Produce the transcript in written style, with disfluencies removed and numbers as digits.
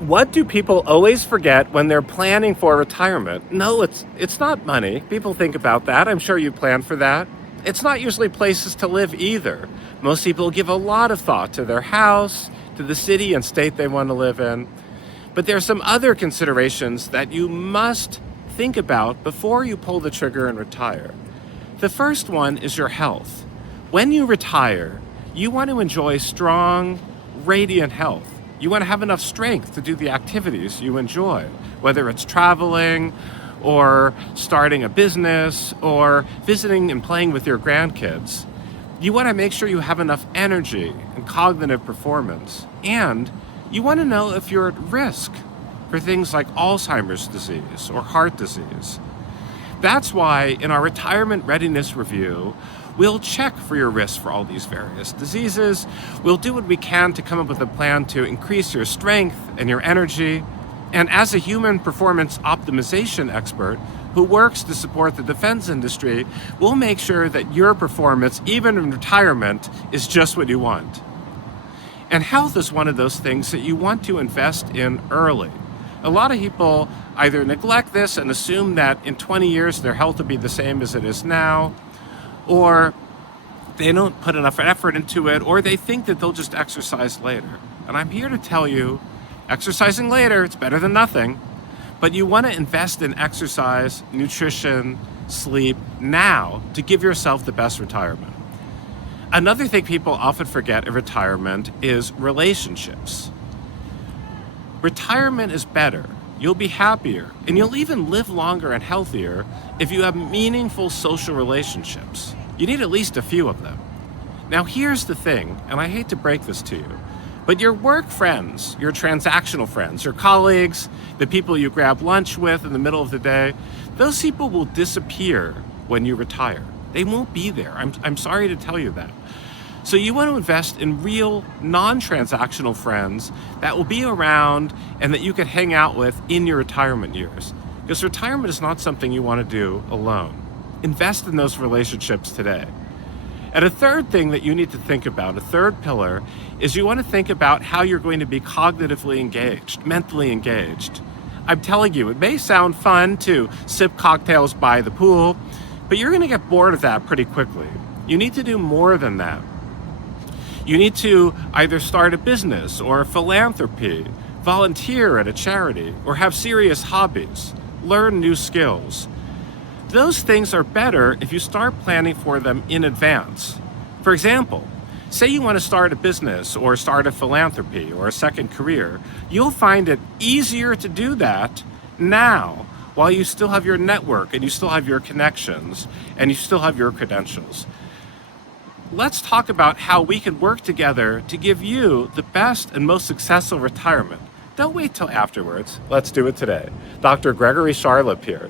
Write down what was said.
What do people always forget when they're planning for retirement? No, it's not money. People think about that. I'm sure you plan for that. It's not usually places to live either. Most people give a lot of thought to their house, to the city and state they want to live in. But there are some other considerations that you must think about before you pull the trigger and retire. The first one is your health. When you retire, you want to enjoy strong, radiant health. You want to have enough strength to do the activities you enjoy, whether it's traveling or starting a business or visiting and playing with your grandkids. You want to make sure you have enough energy and cognitive performance. And you want to know if you're at risk for things like Alzheimer's disease or heart disease. That's why in our retirement readiness review, we'll check for your risk for all these various diseases. We'll do what we can to come up with a plan to increase your strength and your energy. And as a human performance optimization expert who works to support the defense industry, we'll make sure that your performance, even in retirement, is just what you want. And health is one of those things that you want to invest in early. A lot of people either neglect this and assume that in 20 years their health will be the same as it is now, or they don't put enough effort into it, or they think that they'll just exercise later. And I'm here to tell you, exercising later, it's better than nothing, but you want to invest in exercise, nutrition, sleep now to give yourself the best retirement. Another thing people often forget in retirement is relationships. Retirement is better. You'll be happier, and you'll even live longer and healthier if you have meaningful social relationships. You need at least a few of them. Now here's the thing, and I hate to break this to you, but your work friends, your transactional friends, your colleagues, the people you grab lunch with in the middle of the day, those people will disappear when you retire. They won't be there. I'm sorry to tell you that. So you want to invest in real non-transactional friends that will be around and that you can hang out with in your retirement years. Because retirement is not something you want to do alone. Invest in those relationships today. And a third thing that you need to think about, a third pillar, is you want to think about how you're going to be cognitively engaged, mentally engaged. I'm telling you, it may sound fun to sip cocktails by the pool, but you're going to get bored of that pretty quickly. You need to do more than that. You need to either start a business or a philanthropy, volunteer at a charity, or have serious hobbies, learn new skills. Those things are better if you start planning for them in advance. For example, say you want to start a business or start a philanthropy or a second career, you'll find it easier to do that now while you still have your network and you still have your connections and you still have your credentials. Let's talk about how we can work together to give you the best and most successful retirement. Don't wait till afterwards. Let's do it today. Dr. Gregory Charlop here.